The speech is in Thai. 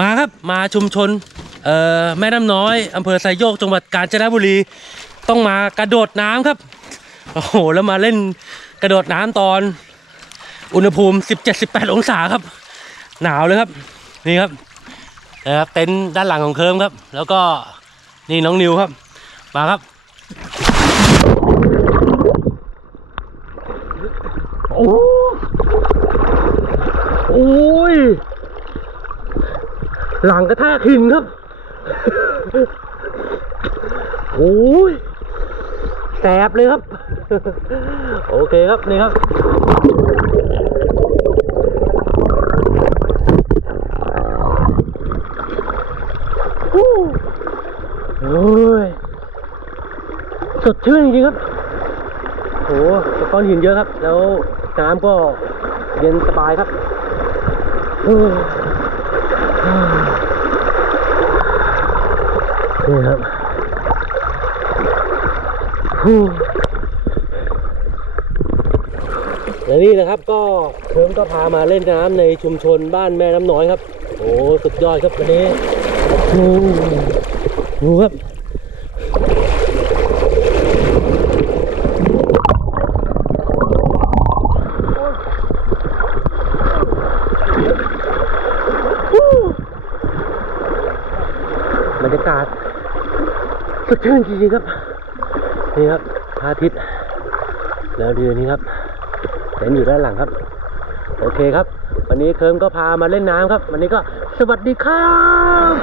มาครับมาชุมชนแม่น้ำน้อยอำเภอไซโยกจังหวัดกาญจนบุรี ต้องมากระโดดน้ำครับ โอ้โห แล้วมาเล่นกระโดดน้ำตอน อุณหภูมิ 17-18 องศาครับ หนาวเลยครับ นี่ครับนะครับเต็นท์ด้านหลังของเคิร์มครับ แล้วก็นี่น้องนิวครับ มาครับ โอ้โอ้ย หลังกระแทกหินครับ โอ้ยแสบเลยครับ โอเคครับนี่ครับโอ้ยสดชื่นจริงๆครับโหก้อนหินเยอะครับ แล้วน้ำก็เย็นสบายครับโอ้ย นี่ครับฮู้และนี่นะครับก็เพิ่มก็พามาเล่นน้ำในชุมชนบ้านแม่น้ำน้อยครับ โอ้สุดยอดครับวันนี้โอ้ดูครับบรรยากาศ สดชื่นจริงๆครับ นี่ครับพระอาทิตย์แล้วเดือนนี้ครับเห็นอยู่ด้านหลังครับ โอเคครับ วันนี้เคิร์มก็พามาเล่นน้ำครับ วันนี้ก็สวัสดีครับ